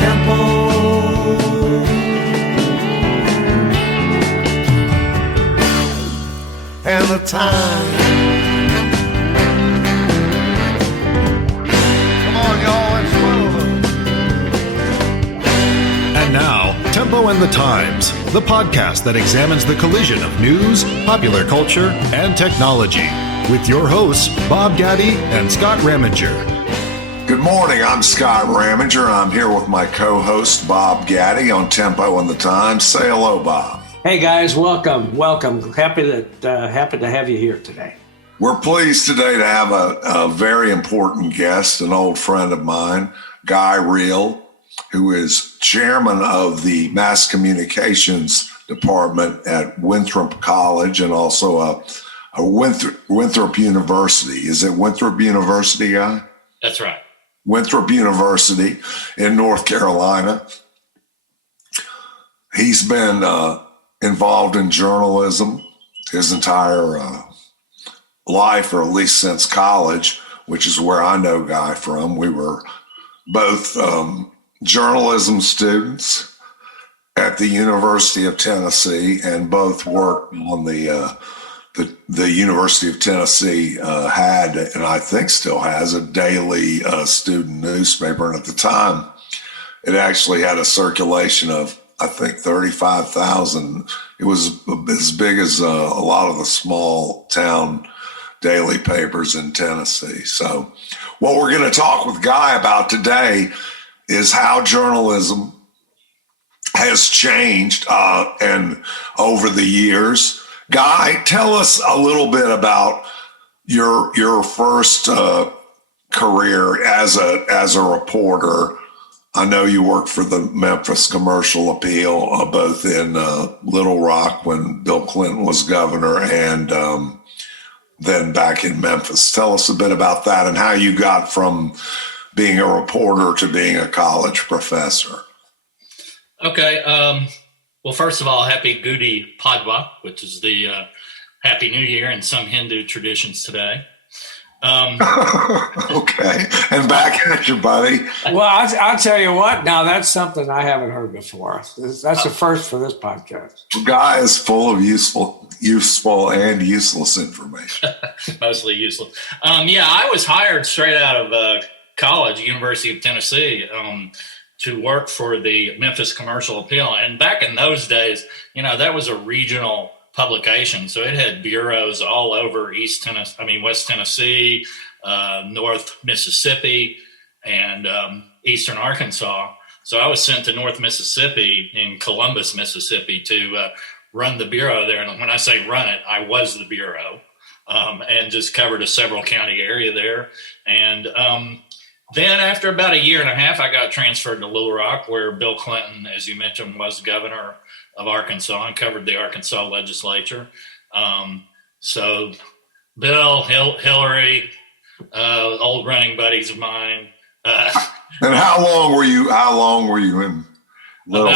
tempo and the time. Come on, y'all, let's roll. And now, Tempo and the Times, the podcast that examines the collision of news, popular culture, and technology, with your hosts, Bob Gatty and Scott Ramminger. Good morning, I'm Scott Ramminger. I'm here with my co-host, Bob Gatty, on Tempo and the Times. Say hello, Bob. Hey guys, welcome. Happy to have you here today. We're pleased today to have a very important guest, an old friend of mine, Guy Reel, who is chairman of the Mass Communications Department at Winthrop College and also a Winthrop University. Is it Winthrop University, Guy? That's right. Winthrop University in North Carolina. He's been involved in journalism his entire life, or at least since college, which is where I know Guy from. We were both journalism students at the University of Tennessee, and both worked on the University of Tennessee had, and I think still has, a daily student newspaper. And at the time, it actually had a circulation of, I think, 35,000. It was as big as a lot of the small town daily papers in Tennessee. So what we're going to talk with Guy about today is how journalism has changed and over the years. Guy, tell us a little bit about your first career as a reporter. I know you worked for the Memphis Commercial Appeal, both in Little Rock when Bill Clinton was governor, and then back in Memphis. Tell us a bit about that and how you got from being a reporter to being a college professor. Okay. Well, first of all, happy Gudi Padwa, which is the Happy New Year in some Hindu traditions today. Okay. And back at you, buddy. Well, I'll tell you what, now that's something I haven't heard before. That's the first for this podcast. Guy is full of useful and useless information. Mostly useless. I was hired straight out of college, University of Tennessee, to work for the Memphis Commercial Appeal. And back in those days, that was a regional publication. So it had bureaus all over West Tennessee, North Mississippi, and Eastern Arkansas. So I was sent to North Mississippi in Columbus, Mississippi to run the bureau there. And when I say run it, I was the bureau and just covered a several county area there. And then after about a year and a half, I got transferred to Little Rock, where Bill Clinton, as you mentioned, was governor of Arkansas and covered the Arkansas legislature. So Bill, Hillary, old running buddies of mine. And how long were you in Little?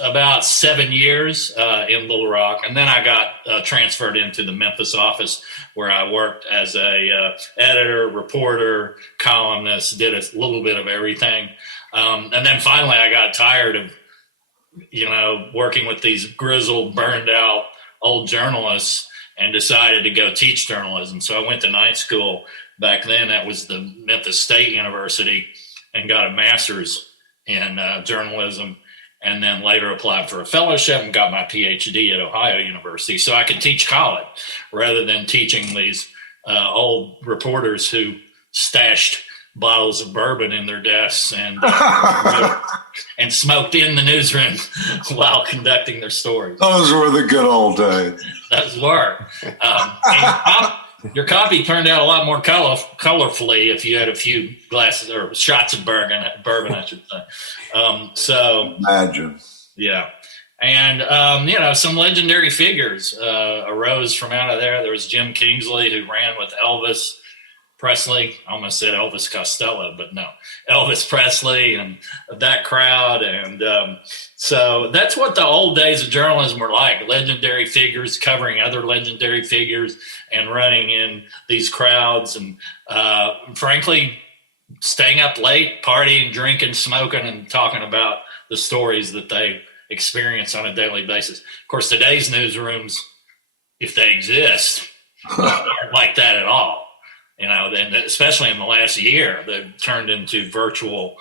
About 7 years in Little Rock. And then I got transferred into the Memphis office, where I worked as a editor, reporter, columnist, did a little bit of everything. And then finally I got tired of, working with these grizzled, burned out old journalists and decided to go teach journalism. So I went to night school back then. That was the Memphis State University, and got a master's in journalism. And then later applied for a fellowship and got my PhD at Ohio University, so I could teach college rather than teaching these old reporters who stashed bottles of bourbon in their desks and and smoked in the newsroom while conducting their stories. Those were the good old days. Those were. Your copy turned out a lot more colorfully if you had a few glasses or shots of bourbon, I should say. So imagine. Yeah. And, some legendary figures arose from out of there. There was Jim Kingsley, who ran with Elvis Presley. I almost said Elvis Costello, but no, Elvis Presley and that crowd. And so that's what the old days of journalism were like: legendary figures covering other legendary figures and running in these crowds. And frankly, staying up late, partying, drinking, smoking, and talking about the stories that they experience on a daily basis. Of course, today's newsrooms, if they exist, aren't like that at all. And especially in the last year, they've turned into virtual.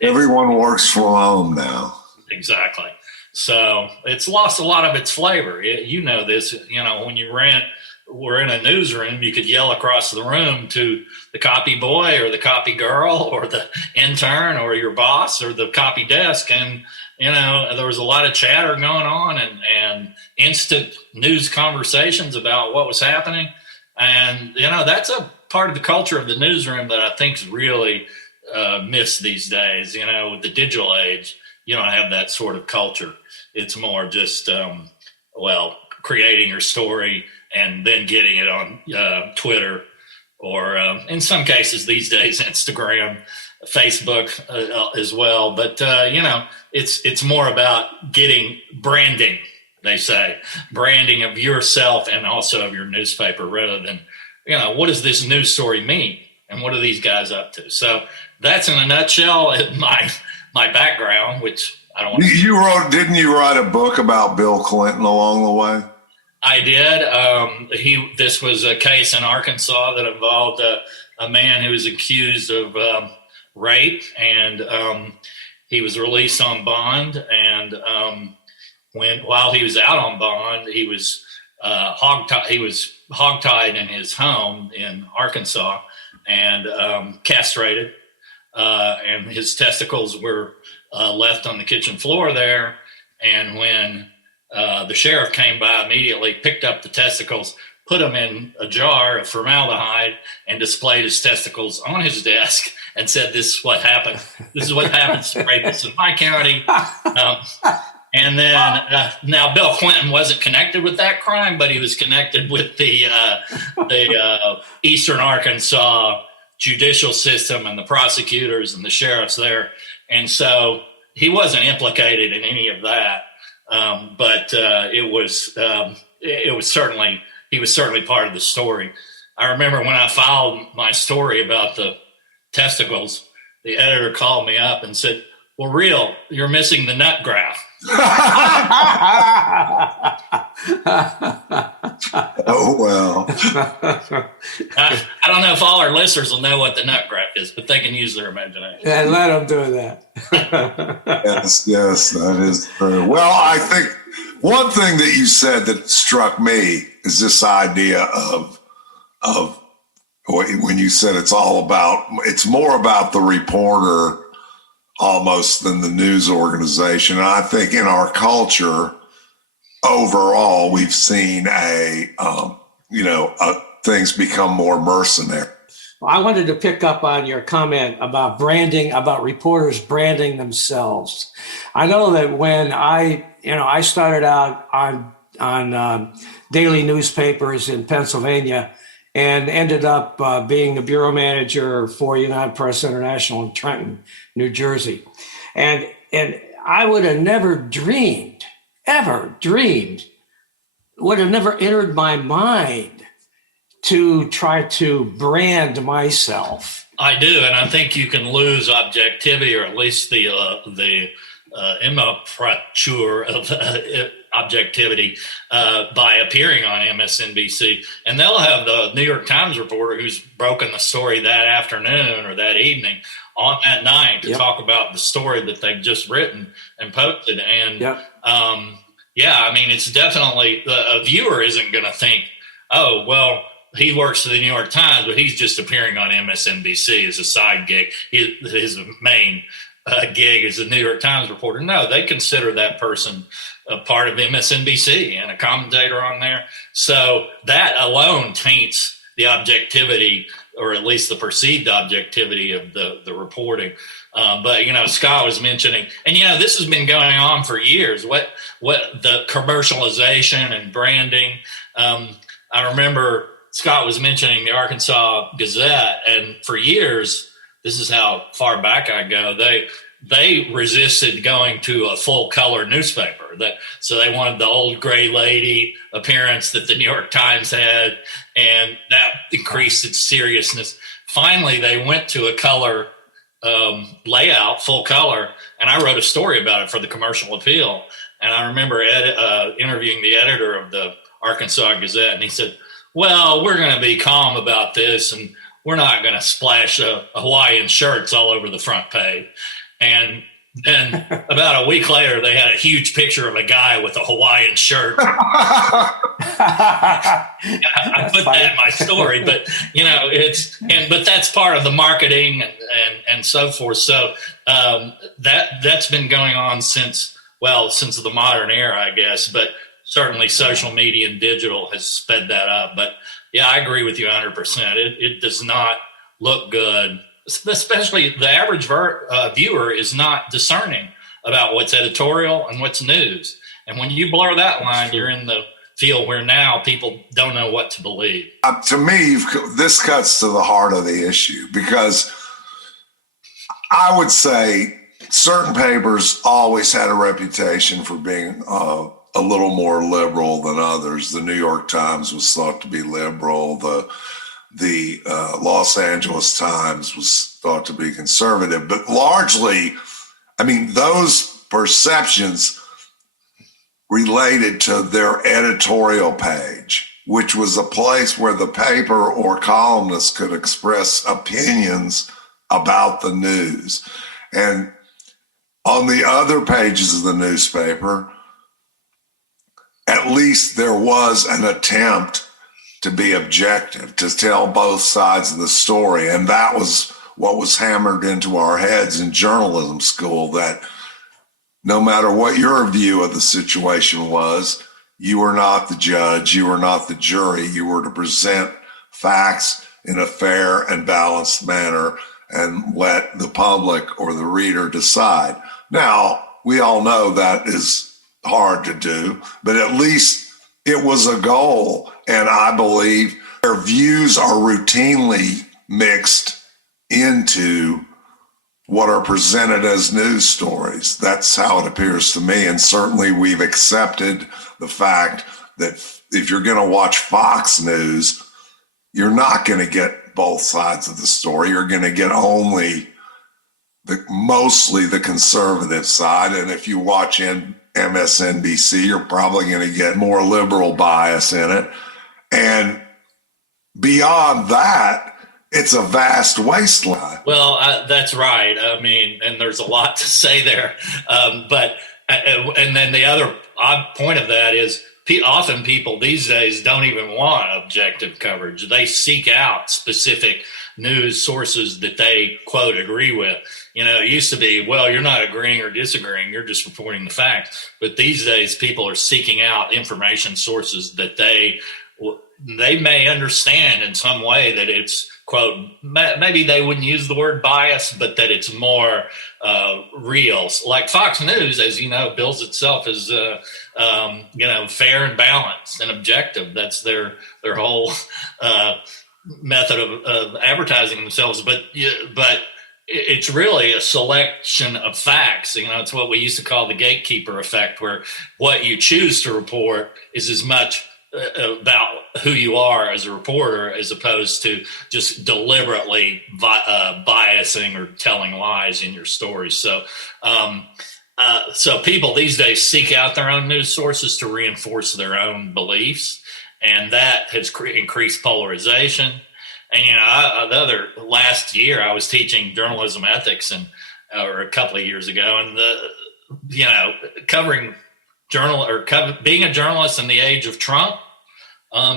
Everyone works from home now. Exactly. So it's lost a lot of its flavor. You know this, when we're in a newsroom, you could yell across the room to the copy boy or the copy girl or the intern or your boss or the copy desk. And, there was a lot of chatter going on and instant news conversations about what was happening. And, that's a part of the culture of the newsroom that I think is really missed these days. With the digital age, you don't have that sort of culture. It's more just, creating your story and then getting it on Twitter or in some cases these days, Instagram, Facebook as well. But, it's more about getting branding, they say, branding of yourself and also of your newspaper rather than, what does this news story mean? And what are these guys up to? So that's in a nutshell my background, which I don't want to. Didn't you write a book about Bill Clinton along the way? I did. This was a case in Arkansas that involved a man who was accused of rape, and he was released on bond. And while he was out on bond, he was hogtied in his home in Arkansas and castrated, and his testicles were left on the kitchen floor there. And when the sheriff came by, immediately picked up the testicles, put them in a jar of formaldehyde, and displayed his testicles on his desk and said, "This is what happened. This is what happens to rapists in my county." And then now Bill Clinton wasn't connected with that crime, but he was connected with the Eastern Arkansas judicial system and the prosecutors and the sheriffs there. And so he wasn't implicated in any of that. But he was certainly part of the story. I remember when I filed my story about the testicles, the editor called me up and said, "Well, you're missing the nut graph." Oh, well. I don't know if all our listeners will know what the nut graph is, but they can use their imagination. Yeah, let them do that. Yes, that is true. Well, I think one thing that you said that struck me is this idea of when you said it's more about the reporter almost than the news organization. And I think in our culture overall, we've seen things become more mercenary. Well, I wanted to pick up on your comment about branding, about reporters branding themselves. I know that when I started out on daily newspapers in Pennsylvania and ended up being the bureau manager for United Press International in Trenton, New Jersey. And I would have never would have never entered my mind to try to brand myself. I do, and I think you can lose objectivity, or at least the immature of objectivity by appearing on MSNBC. And they'll have the New York Times reporter who's broken the story that afternoon or that evening on that night to talk about the story that they've just written and posted. And it's definitely, a viewer isn't going to think, oh, well, he works for the New York Times, but he's just appearing on MSNBC as a side gig. His main gig is a New York Times reporter. No, they consider that person a part of MSNBC and a commentator on there. So that alone taints the objectivity, or at least the perceived objectivity of the reporting. But Scott was mentioning, and this has been going on for years. What the commercialization and branding. I remember Scott was mentioning the Arkansas Gazette, and for years, this is how far back I go. they resisted going to a full color newspaper. So they wanted the old gray lady appearance that the New York Times had, and that increased its seriousness. Finally, they went to a color layout, full color, and I wrote a story about it for the Commercial Appeal. And I remember interviewing the editor of the Arkansas Gazette, and he said, well, we're going to be calm about this, and we're not going to splash Hawaiian shirts all over the front page. And then about a week later, they had a huge picture of a guy with a Hawaiian shirt. I put that in my story, but but that's part of the marketing and so forth. So that's been going on since the modern era, I guess. But certainly social media and digital has sped that up. But yeah, I agree with you 100%. It does not look good. Especially the average viewer is not discerning about what's editorial and what's news. And when you blur that line, you're in the field where now people don't know what to believe. To me, this cuts to the heart of the issue, because I would say certain papers always had a reputation for being a little more liberal than others. The New York Times was thought to be liberal. The Los Angeles Times was thought to be conservative, but largely, I mean, those perceptions related to their editorial page, which was a place where the paper or columnist could express opinions about the news. And on the other pages of the newspaper, at least there was an attempt to be objective, to tell both sides of the story. And that was what was hammered into our heads in journalism school, that no matter what your view of the situation was, you were not the judge, you were not the jury, you were to present facts in a fair and balanced manner and let the public or the reader decide. Now, we all know that is hard to do, but at least it was a goal. And I believe their views are routinely mixed into what are presented as news stories. That's how it appears to me. And certainly we've accepted the fact that if you're going to watch Fox News, you're not going to get both sides of the story. You're going to get only mostly the conservative side. And if you watch MSNBC, you're probably going to get more liberal bias in it. And beyond that, it's a vast wasteland. Well, that's right. I mean, and there's a lot to say there. And then the other odd point of that is often people these days don't even want objective coverage. They seek out specific news sources that they, quote, agree with. It used to be, well, you're not agreeing or disagreeing, you're just reporting the facts. But these days, people are seeking out information sources that they may understand in some way that it's, quote, maybe they wouldn't use the word bias, but that it's more real. Like Fox News, as you know, bills itself as fair and balanced and objective. That's their whole method of advertising themselves. But it's really a selection of facts. It's what we used to call the Gatekeeper Effect, where what you choose to report is as much about who you are as a reporter as opposed to just deliberately biasing or telling lies in your stories. So people these days seek out their own news sources to reinforce their own beliefs, and that has increased polarization. And last year I was teaching journalism ethics, or a couple of years ago, and covering being a journalist in the age of Trump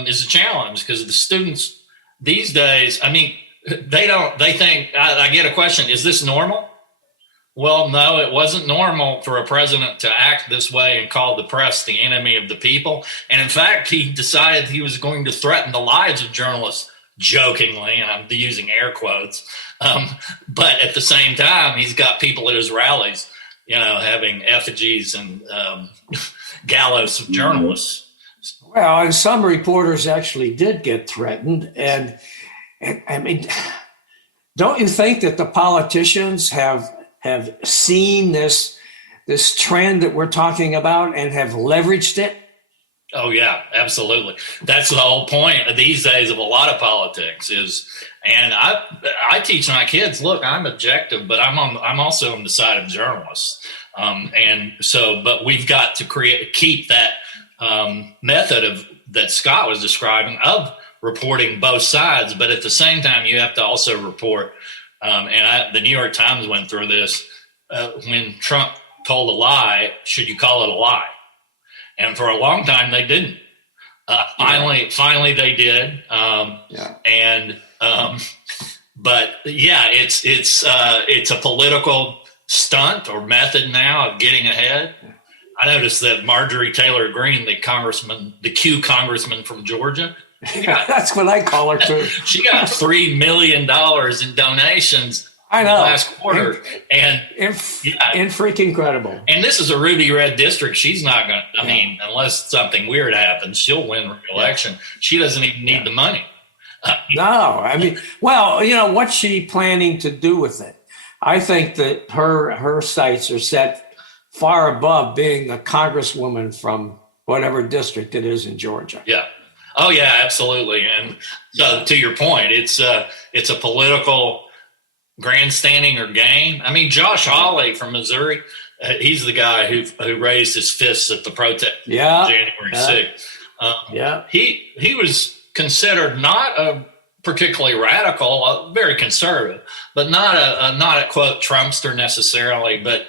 is a challenge, because the students these days, I mean, they think, I get a question, is this normal? Well, no, it wasn't normal for a president to act this way and call the press the enemy of the people. And in fact, he decided he was going to threaten the lives of journalists, jokingly, and I'm using air quotes. But at the same time, he's got people at his rallies, having effigies and gallows of journalists. Well, and some reporters actually did get threatened. And I mean, don't you think that the politicians have have seen this trend that we're talking about and have leveraged it? Oh yeah, absolutely. That's the whole point these days of a lot of politics is, and I teach my kids, look, I'm objective, but I'm also on the side of journalists. And so, but we've got to keep that method that Scott was describing of reporting both sides, but at the same time, you have to also report. The New York Times went through this when Trump told a lie. Should you call it a lie? And for a long time, they didn't. Finally, they did. But yeah, it's a political stunt or method now of getting ahead. I noticed that Marjorie Taylor Greene, the Q congressman from Georgia, that's what I call her too. She got $3 million in donations. I know. Last quarter. And freaking incredible. And this is a ruby red district. She's not going to, I mean, unless something weird happens, she'll win re-election. Yeah. She doesn't even need the money. No, I mean, well, what's she planning to do with it? I think that her sights are set far above being a congresswoman from whatever district it is in Georgia. Yeah. Oh yeah, absolutely. And so to your point, it's a political grandstanding or game. I mean, Josh Hawley from Missouri, he's the guy who raised his fists at the protest January 6th. He was considered not a particularly radical, very conservative, but not a quote Trumpster necessarily. But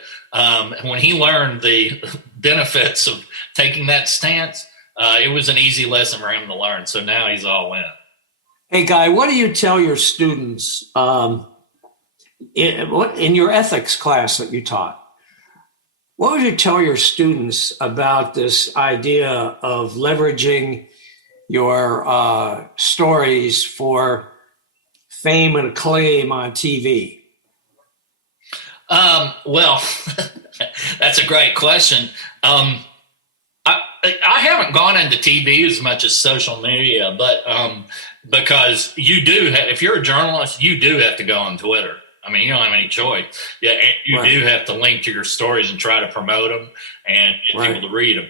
when he learned the benefits of taking that stance, it was an easy lesson for him to learn. So now he's all in. Hey, Guy, what do you tell your students in your ethics class that you taught? What would you tell your students about this idea of leveraging your stories for fame and acclaim on TV? Well, that's a great question. I haven't gone into TV as much as social media, but because you do, if you're a journalist, you do have to go on Twitter. I mean, you don't have any choice. Yeah, and you do have to link to your stories and try to promote them and get people to read them.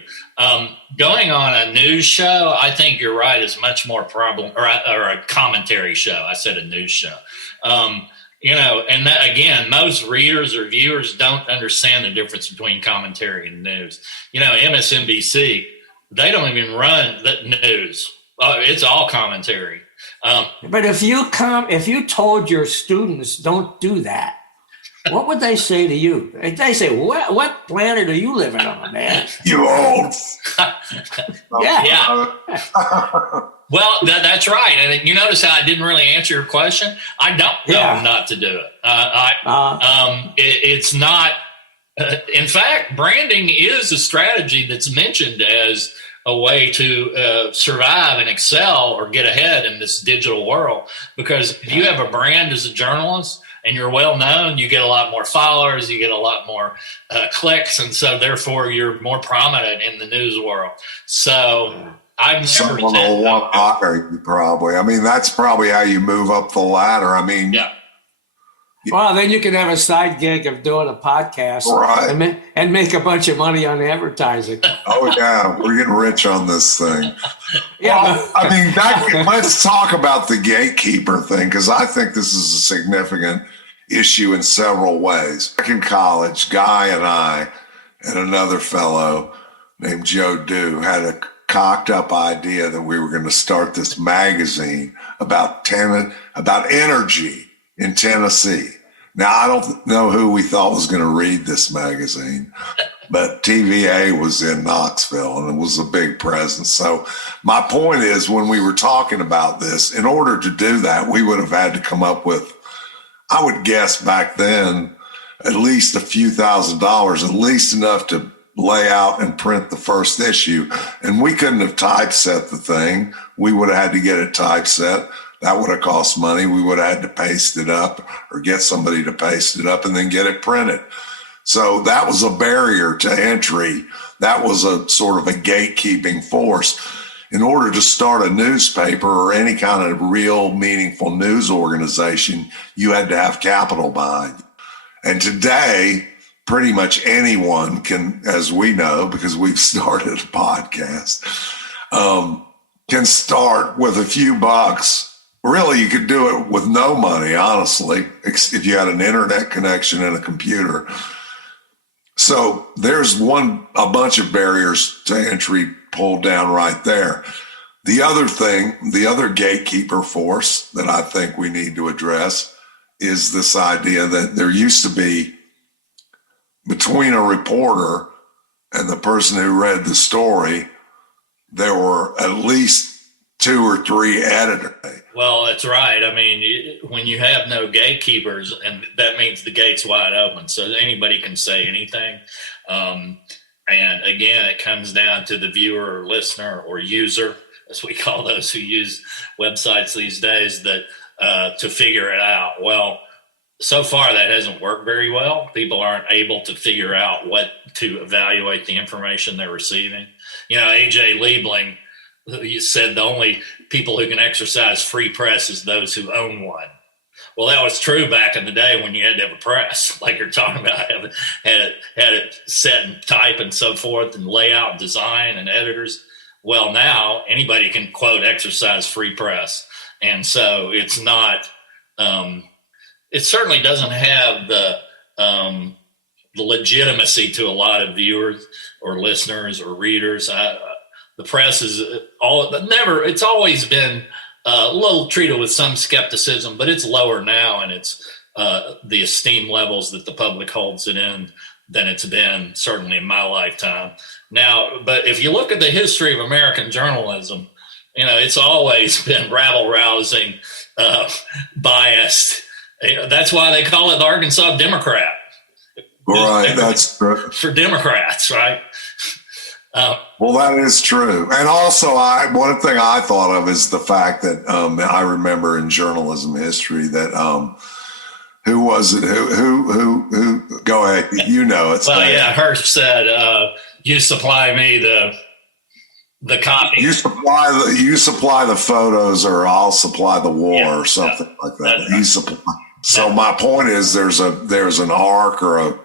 Going on a news show, I think you're right, is much more problem, or a commentary show. I said a news show. And that, again, most readers or viewers don't understand the difference between commentary and news. MSNBC, they don't even run the news. It's all commentary. But if you told your students don't do that, what would they say to you? They say, what planet are you living on, man? You old. Yeah. Well, that's right. And you notice how I didn't really answer your question? I don't know not to do it. It's not. In fact, branding is a strategy that's mentioned as a way to survive and excel or get ahead in this digital world. Because if you have a brand as a journalist and you're well known, you get a lot more followers, you get a lot more clicks, and so therefore you're more prominent in the news world. So I've never someone will want to hire you probably. I mean, that's probably how you move up the ladder. I mean, well, then you can have a side gig of doing a podcast and make a bunch of money on advertising. Oh, yeah. We're getting rich on this thing. Well, I mean, let's talk about the gatekeeper thing, because I think this is a significant issue in several ways. Back in college, Guy and I and another fellow named Joe Dew had a cocked up idea that we were going to start this magazine about energy in Tennessee. Now, I don't know who we thought was going to read this magazine, but TVA was in Knoxville and it was a big presence. So my point is, when we were talking about this, in order to do that, we would have had to come up with, I would guess back then, at least a few $1,000s, at least enough to lay out and print the first issue. And we couldn't have typeset the thing. We would have had to get it typeset. That would have cost money. We would have had to paste it up or get somebody to paste it up and then get it printed. So that was a barrier to entry. That was a sort of a gatekeeping force. In order to start a newspaper or any kind of real meaningful news organization, you had to have capital behind you. And today, pretty much anyone can, as we know, because we've started a podcast, can start with a few bucks. Really, you could do it with no money, honestly, if you had an internet connection and a computer. So there's a bunch of barriers to entry pulled down right there. The other thing, the other gatekeeper force that I think we need to address is this idea that there used to be, between a reporter and the person who read the story, there were at least 2 or 3 editors. Well, that's right. I mean, when you have no gatekeepers, and that means the gate's wide open, so anybody can say anything. And again, it comes down to the viewer or listener or user, as we call those who use websites these days, that to figure it out. Well, so far that hasn't worked very well. People aren't able to figure out what to evaluate the information they're receiving. You know, A.J. Liebling, you said the only people who can exercise free press is those who own one. Well, that was true back in the day when you had to have a press, like you're talking about, had it set and type and so forth, and layout and design and editors. Well, now anybody can, quote, exercise free press. And so it's not, it certainly doesn't have the legitimacy to a lot of viewers or listeners or readers. The press is it's always been a little treated with some skepticism, but it's lower now, and it's the esteem levels that the public holds it in than it's been certainly in my lifetime. Now, but if you look at the history of American journalism, you know, it's always been rabble-rousing, biased. That's why they call it the Arkansas Democrat. Right, that's true. For Democrats, right? Well, that is true. And also, one thing I thought of is the fact that I remember in journalism history that who was it? Who? Go ahead. You know it. Well, yeah, Hearst said, "You supply me the copy. You supply the photos, or I'll supply the war, or something like that." Right. So my point is, there's an arc or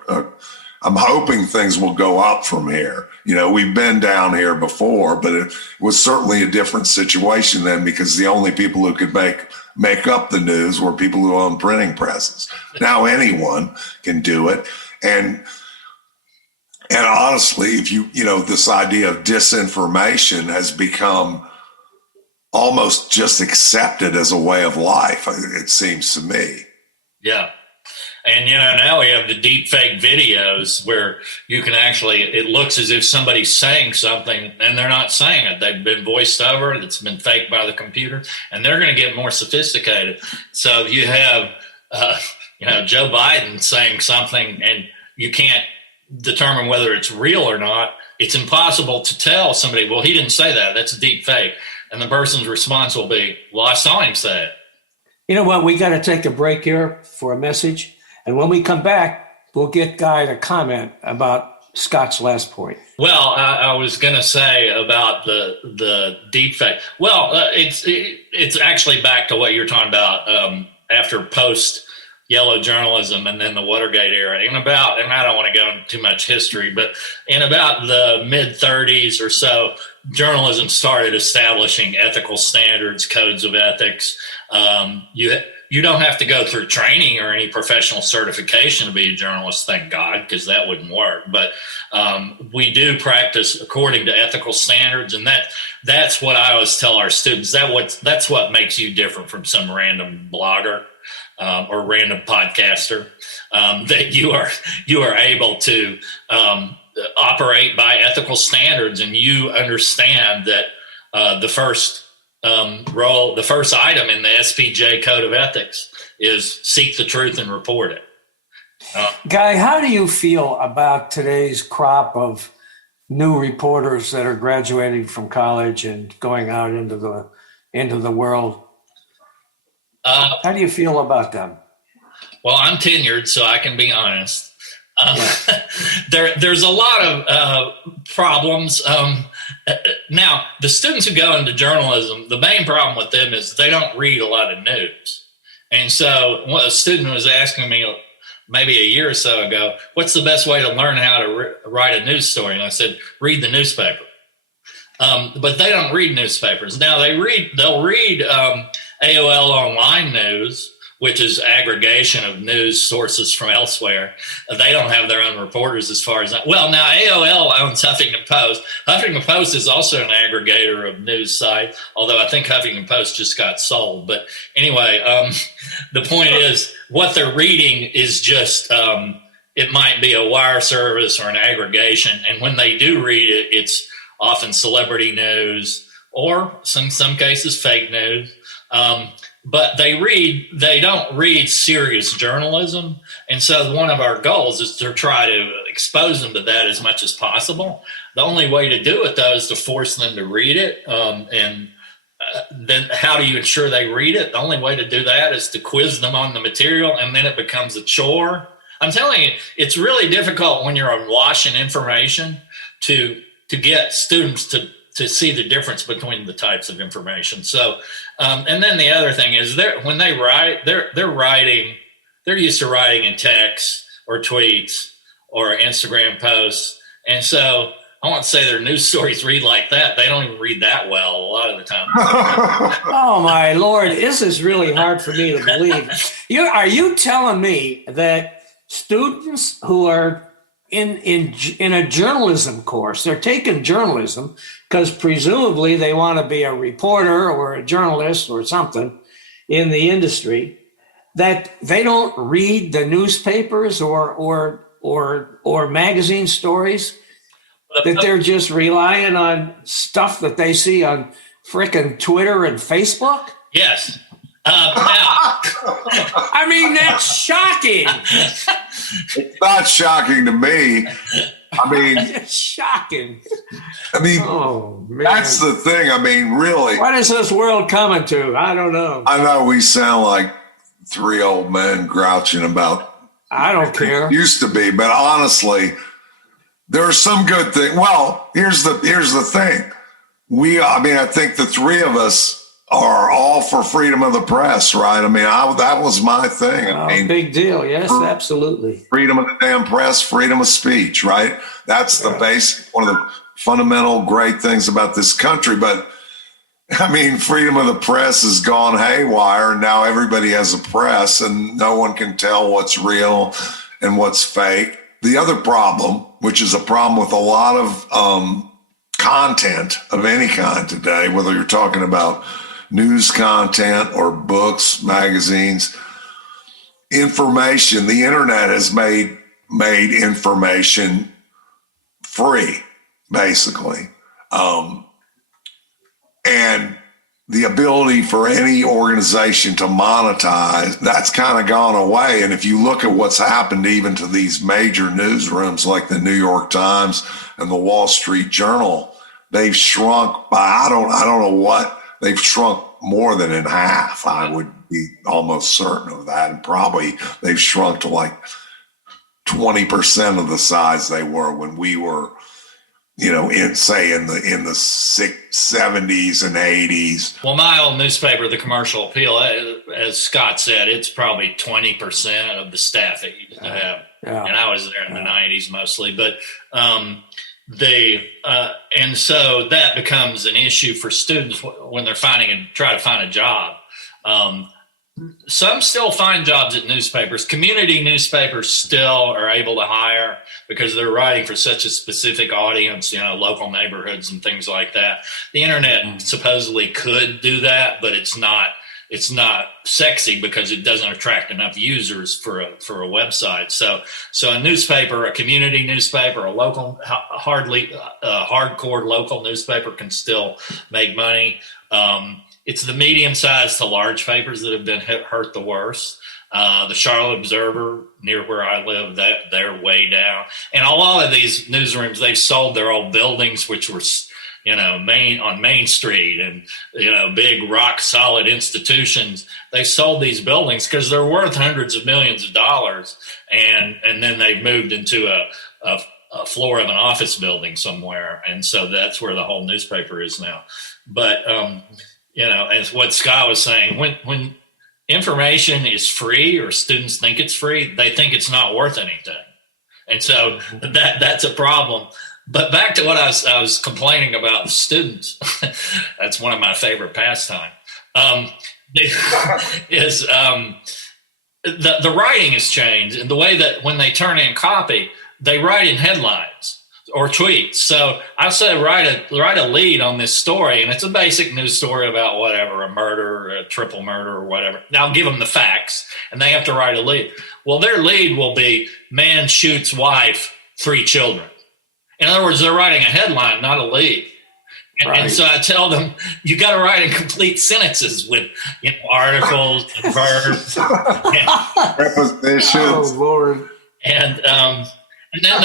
I'm hoping things will go up from here. You know, we've been down here before, but it was certainly a different situation then, because the only people who could make up the news were people who own printing presses. Now anyone can do it. And honestly, if you know, this idea of disinformation has become almost just accepted as a way of life, it seems to me. Yeah. And, you know, now we have the deep fake videos where you can actually, it looks as if somebody's saying something and they're not saying it. They've been voiced over, it's been faked by the computer, and they're going to get more sophisticated. So you have, you know, Joe Biden saying something and you can't determine whether it's real or not. It's impossible to tell somebody, well, he didn't say that, that's a deep fake. And the person's response will be, well, I saw him say it. You know what? We got to take a break here for a message. And when we come back, we'll get Guy to comment about Scott's last point. Well, I was going to say about the deep fake. Well, it's actually back to what you're talking about after post yellow journalism and then the Watergate era. And I don't want to go into too much history, but in about the mid 30s or so, journalism started establishing ethical standards, codes of ethics. You don't have to go through training or any professional certification to be a journalist, thank God, because that wouldn't work. But we do practice according to ethical standards, and that's what I always tell our students. That's what makes you different from some random blogger or random podcaster. That you are able to operate by ethical standards, and you understand that the first item in the SPJ Code of Ethics is seek the truth and report it. Guy, how do you feel about today's crop of new reporters that are graduating from college and going out into the world? How do you feel about them? Well, I'm tenured, so I can be honest. There's a lot of problems. Now, the students who go into journalism, the main problem with them is they don't read a lot of news. And so a student was asking me maybe a year or so ago, what's the best way to learn how to write a news story? And I said, read the newspaper. But they don't read newspapers. Now they'll read AOL Online News, which is aggregation of news sources from elsewhere. They don't have their own reporters as far as well, now AOL owns Huffington Post. Huffington Post is also an aggregator of news sites, although I think Huffington Post just got sold. But anyway, the point is what they're reading is just, it might be a wire service or an aggregation. And when they do read it, it's often celebrity news or in some cases fake news. But they don't read serious journalism. And so one of our goals is to try to expose them to that as much as possible. The only way to do it, though, is to force them to read it. Then how do you ensure they read it? The only way to do that is to quiz them on the material, and then it becomes a chore. I'm telling you, it's really difficult when you're awash in information to get students to see the difference between the types of information. So, and then the other thing is when they write, they're used to writing in text or tweets or Instagram posts. And so I won't say their news stories read like that. They don't even read that well a lot of the time. Oh my Lord, this is really hard for me to believe. Are you telling me that students who are in a journalism course, they're taking journalism because presumably they want to be a reporter or a journalist or something in the industry, that they don't read the newspapers or magazine stories, that they're just relying on stuff that they see on frickin' Twitter and Facebook? Yes. I mean, that's shocking. It's not shocking to me. I mean, it's shocking. I mean, oh, man. That's the thing. I mean, really. What is this world coming to? I don't know. I know we sound like three old men grouching about. I don't care. It used to be, but honestly, there are some good things. Well, here's the thing. I think the three of us are all for freedom of the press, right? I mean, that was my thing. I mean, big deal. Yes, absolutely. Freedom of the damn press, freedom of speech, right? That's the basic, one of the fundamental great things about this country. But I mean, freedom of the press has gone haywire. Now everybody has a press and no one can tell what's real and what's fake. The other problem, which is a problem with a lot of content of any kind today, whether you're talking about news content or books, magazines, information, the internet has made information free, basically. And the ability for any organization to monetize, that's kind of gone away. And if you look at what's happened even to these major newsrooms like the New York Times and the Wall Street Journal, they've shrunk by, I don't know what, they've shrunk more than in half. I would be almost certain of that. And probably they've shrunk to like 20% of the size they were when we were, in the 70s and 80s. Well, my old newspaper, the Commercial Appeal, as Scott said, it's probably 20% of the staff that you have. Yeah. And I was there in the 90s mostly, but and so that becomes an issue for students when they're trying to find a job. Some still find jobs at newspapers. Community newspapers still are able to hire because they're writing for such a specific audience, local neighborhoods and things like that. The internet supposedly could do that, but it's not sexy because it doesn't attract enough users for a website. So a newspaper, a community newspaper, a local, hardcore local newspaper can still make money. It's the medium-sized to large papers that have been hurt the worst. The Charlotte Observer, near where I live, they're way down. And a lot of these newsrooms, they've sold their old buildings, which were, on Main Street and, big rock solid institutions. They sold these buildings because they're worth hundreds of millions of dollars. And then they've moved into a floor of an office building somewhere. And so that's where the whole newspaper is now. But, as what Scott was saying, when information is free, or students think it's free, they think it's not worth anything. And so that's a problem. But back to what I was complaining about the students. That's one of my favorite pastimes. Is the writing has changed, and the way that when they turn in copy, they write in headlines or tweets. So I said, write a lead on this story, and it's a basic news story about whatever, a murder, a triple murder, or whatever. Now I'll give them the facts, and they have to write a lead. Well, their lead will be man shoots wife, 3 children. In other words, they're writing a headline, not a lead. And so I tell them, you got to write in complete sentences with articles, and verbs, prepositions. Oh Lord! And then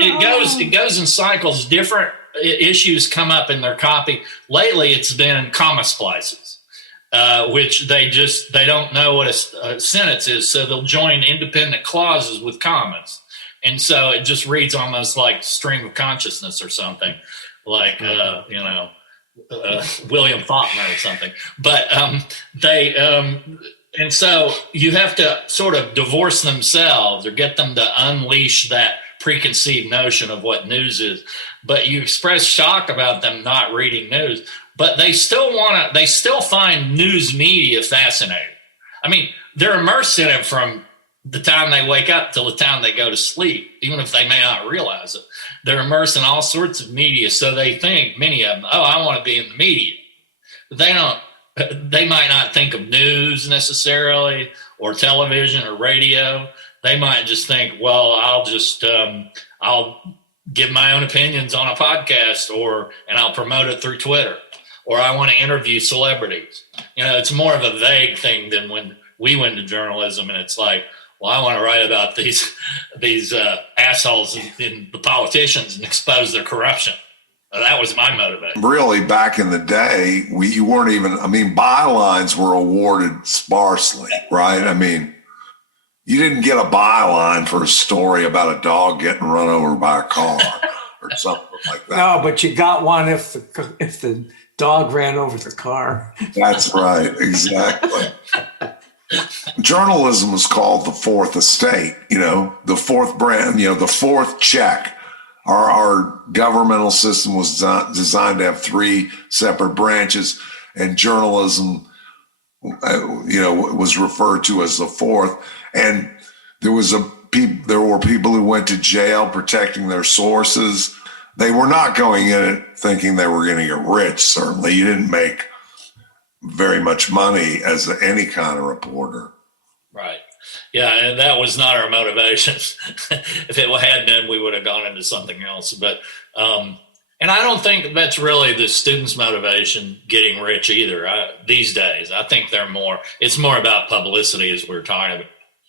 it goes in cycles. Different issues come up in their copy. Lately, it's been comma splices, which they don't know what a sentence is, so they'll join independent clauses with commas, and so it just reads almost like stream of consciousness or something. Like William Faulkner or something, but and so you have to sort of divorce themselves or get them to unleash that preconceived notion of what news is. But you express shock about them not reading news, but they still find news media fascinating. I mean, they're immersed in it from the time they wake up till the time they go to sleep, even if they may not realize it. They're immersed in all sorts of media. So they think, many of them, oh, I want to be in the media. But they might not think of news necessarily, or television or radio. They might just think, well, I'll give my own opinions on a podcast, and I'll promote it through Twitter, or I want to interview celebrities. It's more of a vague thing than when we went to journalism, and it's like, well, I want to write about these assholes in the politicians and expose their corruption. That was my motivation. Really, back in the day, you weren't even, bylines were awarded sparsely, right? You didn't get a byline for a story about a dog getting run over by a car or something like that. No, but you got one if the dog ran over the car. That's right, exactly. Journalism was called the fourth estate, the fourth brand, the fourth check. Our governmental system was designed to have 3 separate branches, and journalism, was referred to as the fourth. And there were people who went to jail protecting their sources. They were not going in it thinking they were going to get rich. Certainly, you didn't make very much money as any kind of reporter. Right. Yeah, and that was not our motivation. If it had been, we would have gone into something else. But and I don't think that's really the students' motivation, getting rich either. These days, I think it's more about publicity, as we're talking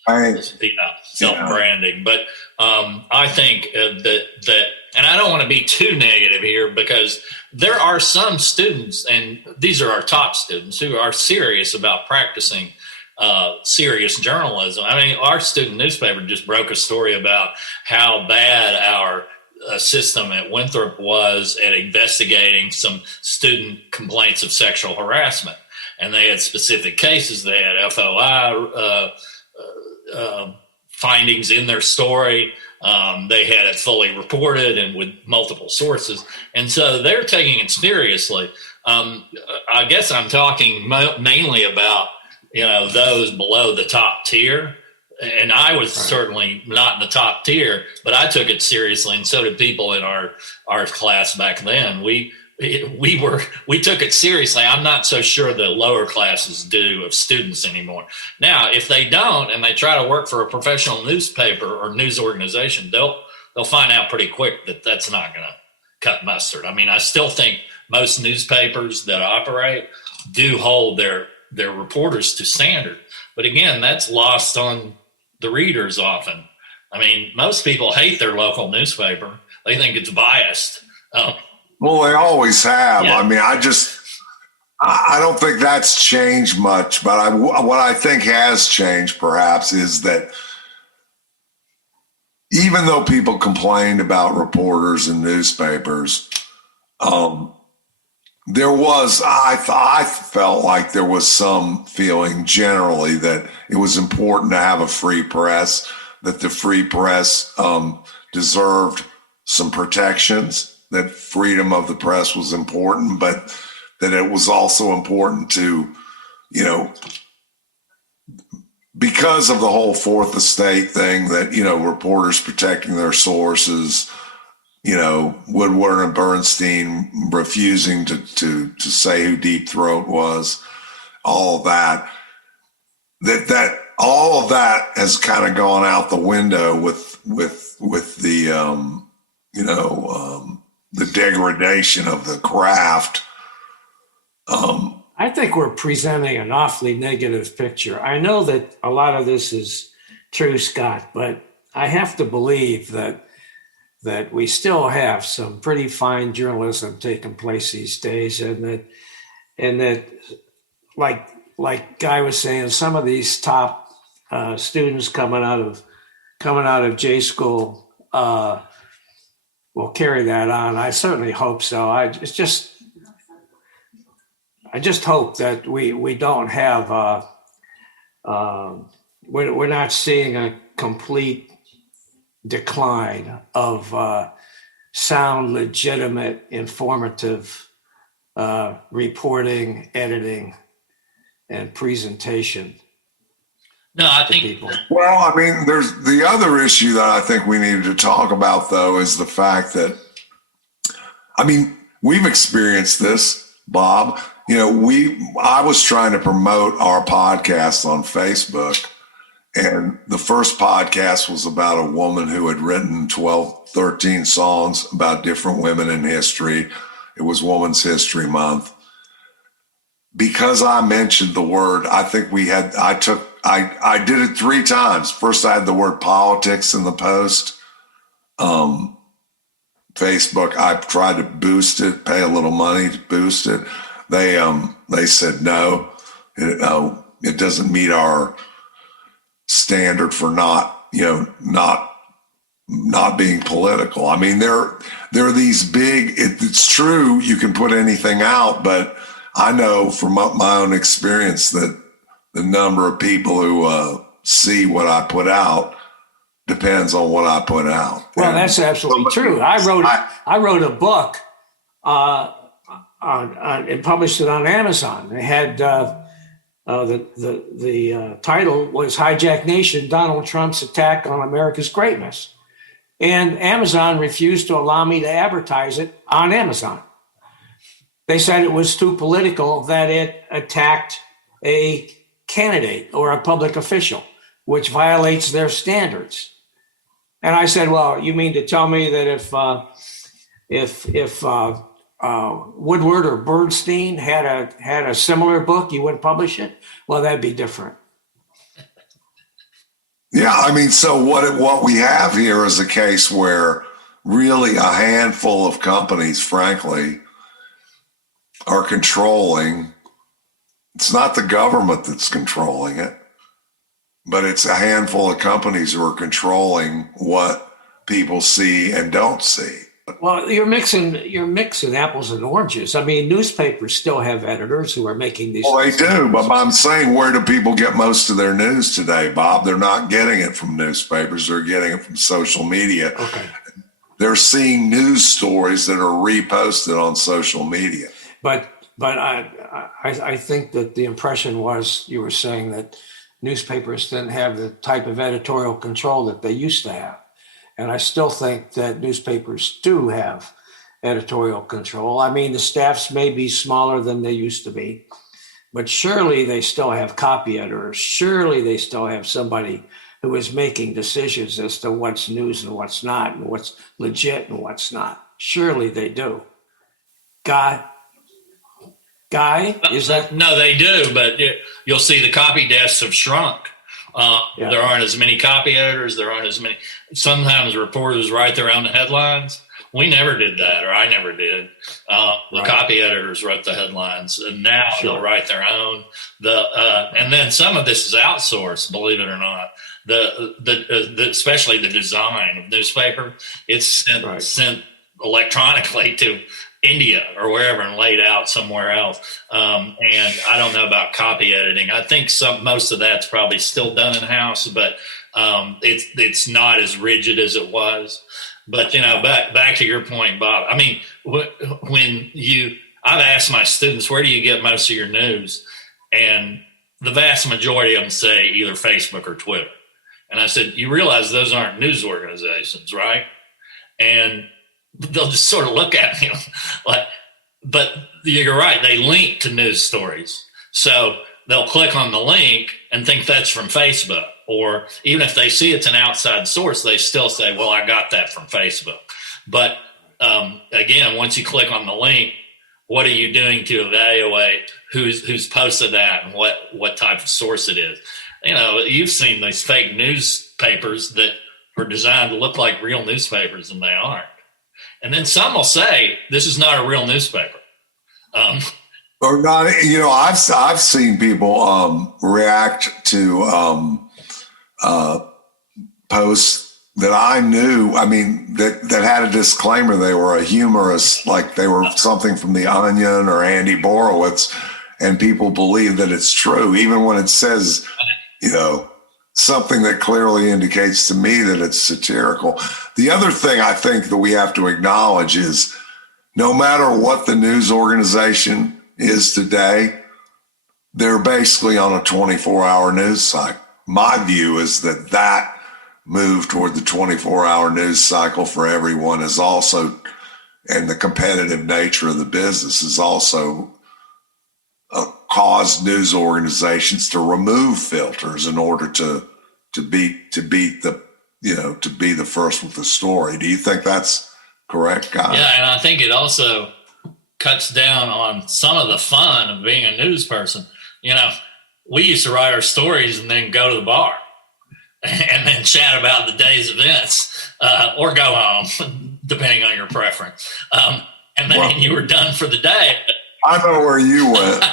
about, self-branding. But I think that, and I don't want to be too negative here, because there are some students, and these are our top students, who are serious about practicing serious journalism. Our student newspaper just broke a story about how bad our system at Winthrop was at investigating some student complaints of sexual harassment. And they had specific cases. They had FOI findings in their story. They had it fully reported and with multiple sources. And so they're taking it seriously. I guess I'm talking mainly about, those below the top tier. And I was certainly not in the top tier, but I took it seriously. And so did people in our class back then. We took it seriously. I'm not so sure the lower classes do of students anymore. Now, if they don't, and they try to work for a professional newspaper or news organization, they'll find out pretty quick that that's not going to cut mustard. I still think most newspapers that operate do hold their reporters to standard. But again, that's lost on the readers often. Most people hate their local newspaper. They think it's biased. Well, they always have. Yeah. I don't think that's changed much, but what I think has changed perhaps is that even though people complained about reporters and newspapers, there was, I felt like there was some feeling generally that it was important to have a free press, that the free press deserved some protections, that freedom of the press was important, but that it was also important to, you know, because of the whole Fourth Estate thing, that, you know, reporters protecting their sources, you know, Woodward and Bernstein refusing to say who Deep Throat was, all of that all of that has kind of gone out the window with the the degradation of the craft. I think we're presenting an awfully negative picture. I know that a lot of this is true, Scott, but I have to believe that we still have some pretty fine journalism taking place these days, and that like Guy was saying, some of these top students coming out of J school will carry that on. I certainly hope so. I just hope that we don't have we're not seeing a complete decline of sound, legitimate, informative reporting, editing, and presentation. No, I think people. Well, I mean, there's the other issue that I think we needed to talk about, though, is the fact that, I mean, we've experienced this, Bob. You know, I was trying to promote our podcast on Facebook, and the first podcast was about a woman who had written 12, 13 songs about different women in history. It was Women's History Month. Because I mentioned the word, I think I did it 3 times. First, I had the word politics in the post. Facebook, I tried to boost it, pay a little money to boost it. They said no, it doesn't meet our standard for not being political. I mean, there are these big. It's true, you can put anything out, but I know from my own experience that the number of people who see what I put out depends on what I put out. Well, that's absolutely true. I wrote a book and published it on Amazon. It had the title was "Hijacked Nation: Donald Trump's Attack on America's Greatness," and Amazon refused to allow me to advertise it on Amazon. They said it was too political, that it attacked a candidate or a public official, which violates their standards. And I said, well, you mean to tell me that if Woodward or Bernstein had a similar book, you wouldn't publish it? Well, that'd be different. Yeah, I mean, so what we have here is a case where really a handful of companies, frankly, are controlling. It's not the government that's controlling it, but it's a handful of companies who are controlling what people see and don't see. Well, you're mixing apples and oranges. I mean, newspapers still have editors who are making these. Well, they do, but I'm saying, where do people get most of their news today, Bob? They're not getting it from newspapers. They're getting it from social media. Okay. They're seeing news stories that are reposted on social media. But I think that the impression was you were saying that newspapers didn't have the type of editorial control that they used to have. And I still think that newspapers do have editorial control. I mean, the staffs may be smaller than they used to be, but surely they still have copy editors. Surely they still have somebody who is making decisions as to what's news and what's not, and what's legit and what's not. Surely they do. Guy, is that? No, they do, but you'll see the copy desks have shrunk. Yeah. There aren't as many copy editors. There aren't as many. Sometimes reporters write their own headlines. We never did that, or I never did. The copy editors wrote the headlines, and now they'll write their own. And then some of this is outsourced, believe it or not. Especially the design of newspaper, it's sent electronically to India or wherever and laid out somewhere else. And I don't know about copy editing. I think most of that's probably still done in house, but it's not as rigid as it was. But back to your point, Bob. I mean, I've asked my students, where do you get most of your news? And the vast majority of them say either Facebook or Twitter. And I said, you realize those aren't news organizations, right? And they'll just sort of look at me like, but you're right, they link to news stories. So they'll click on the link and think that's from Facebook. Or even if they see it's an outside source, they still say, well, I got that from Facebook. But again, once you click on the link, what are you doing to evaluate who's posted that and what type of source it is? You've seen these fake newspapers that are designed to look like real newspapers, and they aren't. And then some will say, this is not a real newspaper. Or not, I've seen people react to posts that I knew, that had a disclaimer. They were a humorist, like they were something from The Onion or Andy Borowitz, and people believe that it's true, even when it says, something that clearly indicates to me that it's satirical. The other thing I think that we have to acknowledge is no matter what the news organization is today, they're basically on a 24-hour news cycle. My view is that move toward the 24-hour news cycle for everyone is also, and the competitive nature of the business is also caused news organizations to remove filters in order to beat the to be the first with the story. Do you think that's correct, guys? Yeah, and I think it also cuts down on some of the fun of being a news person. We used to write our stories and then go to the bar and then chat about the day's events, or go home, depending on your preference. And then you were done for the day. I know where you went.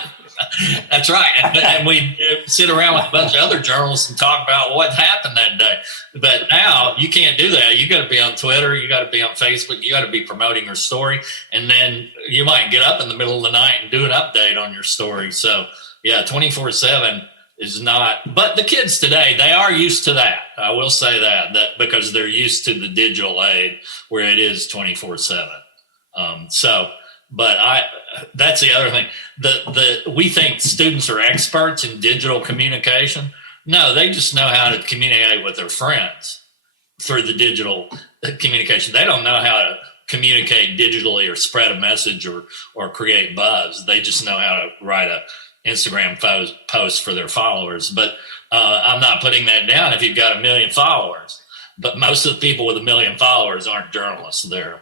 That's right. And we sit around with a bunch of other journalists and talk about what happened that day. But now you can't do that. You got to be on Twitter. You got to be on Facebook. You got to be promoting your story. And then you might get up in the middle of the night and do an update on your story. So, yeah, 24/7 is not. But the kids today, they are used to that. I will say that because they're used to the digital age where it is 24/7. But that's the other thing. We think students are experts in digital communication. No, they just know how to communicate with their friends through the digital communication. They don't know how to communicate digitally or spread a message or create buzz. They just know how to write a Instagram post for their followers. But I'm not putting that down if you've got 1 million followers. But most of the people with 1 million followers aren't journalists. They're,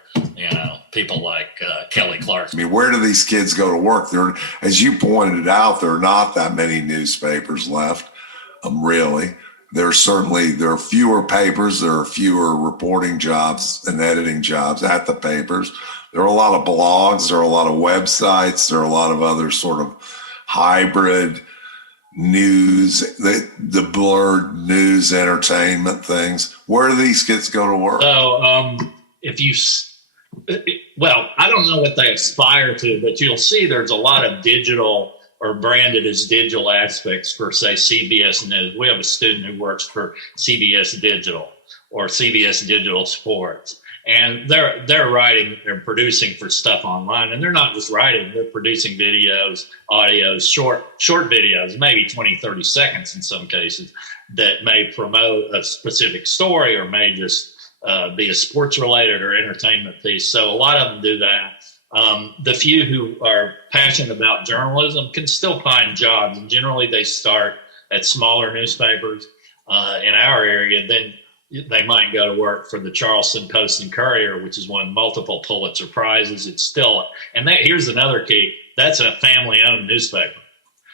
people like Kelly Clarkson. Where do these kids go to work? There, as you pointed out, there are not that many newspapers left. Really, there are fewer papers. There are fewer reporting jobs and editing jobs at the papers. There are a lot of blogs. There are a lot of websites. There are a lot of other sort of hybrid news, the blurred news entertainment things. Where do these kids go to work? So I don't know what they aspire to, but you'll see there's a lot of digital or branded as digital aspects for, say, CBS News. We have a student who works for CBS Digital or CBS Digital Sports. And they're producing for stuff online, and they're not just writing, they're producing videos, audios, short videos, maybe 20, 30 seconds in some cases, that may promote a specific story or may just be a sports related or entertainment piece. So a lot of them do that. The few who are passionate about journalism can still find jobs, and generally they start at smaller newspapers in our area. Then they might go to work for the Charleston Post and Courier, which has won multiple Pulitzer Prizes. It's still, here's another key, that's a family-owned newspaper.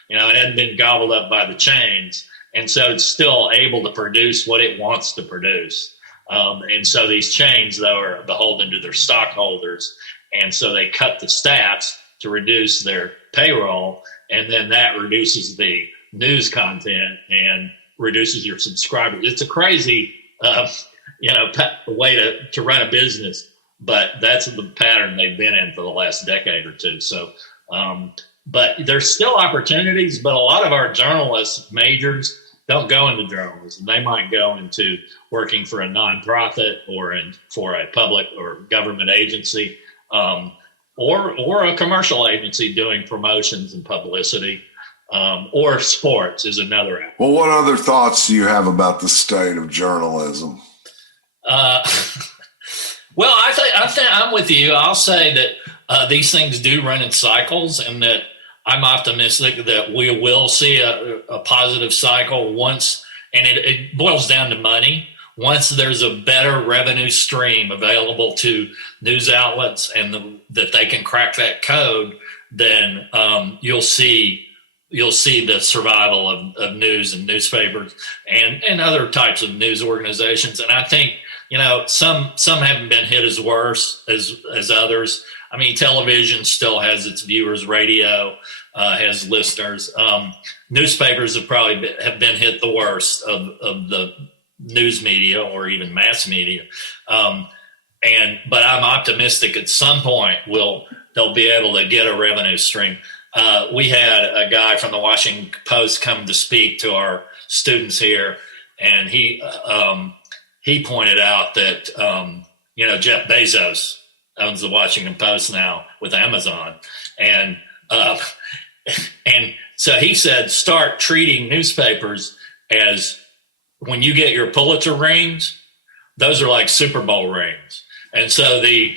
It hadn't been gobbled up by the chains, and so it's still able to produce what it wants to produce. And so these chains, though, are beholden to their stockholders, and so they cut the staffs to reduce their payroll, and then that reduces the news content and reduces your subscribers. It's a crazy way to run a business. but that's the pattern they've been in for the last decade or two. So, but there's still opportunities, but a lot of our journalists majors don't go into journalism. They might go into working for a nonprofit or for a public or government agency, or a commercial agency doing promotions and publicity, or sports is another. Well, what other thoughts do you have about the state of journalism? Well, I think I'm with you. I'll say that these things do run in cycles, and that I'm optimistic that we will see a positive cycle once, and it boils down to money. Once there's a better revenue stream available to news outlets and that they can crack that code, then you'll see the survival of news and newspapers and other types of news organizations. And I think, some haven't been hit as worse as others. I mean, television still has its viewers, radio has listeners. Newspapers have probably been hit the worst of the news media or even mass media. But I'm optimistic at some point they'll be able to get a revenue stream. We had a guy from the Washington Post come to speak to our students here, and he pointed out that Jeff Bezos owns the Washington Post now with Amazon, and so he said, start treating newspapers as, when you get your Pulitzer rings, those are like Super Bowl rings. And so the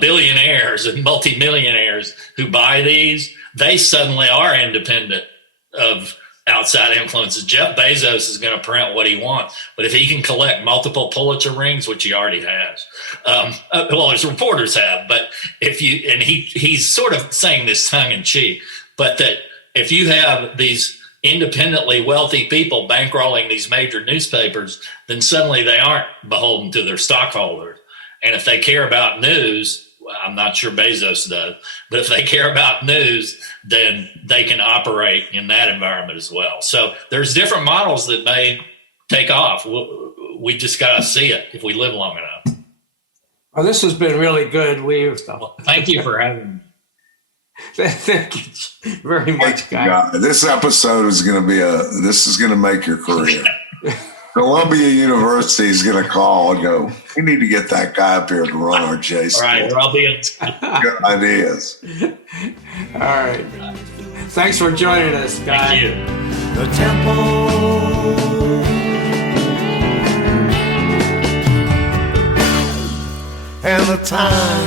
billionaires and multimillionaires who buy these, they suddenly are independent of outside influences. Jeff Bezos is going to print what he wants, but if he can collect multiple Pulitzer rings, which he already has, his reporters have, but he's sort of saying this tongue in cheek, but that if you have these independently wealthy people bankrolling these major newspapers, then suddenly they aren't beholden to their stockholders. And if they care about news, I'm not sure Bezos does, but if they care about news, then they can operate in that environment as well. So there's different models that may take off. We just got to see it if we live long enough. Well, this has been really good. Thank you for having me. Thank you very much, guys. God, this episode is going to make your career. Columbia University is going to call and go, we need to get that guy up here to run our J school. All right, I'll be in. Good ideas. All right. Thanks for joining us, guys. Thank you. The tempo and the time.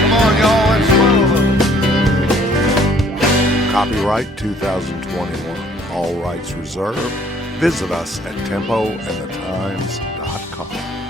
Come on, y'all, let's roll. Copyright 2021. All rights reserved. Visit us at tempoandthetimes.com.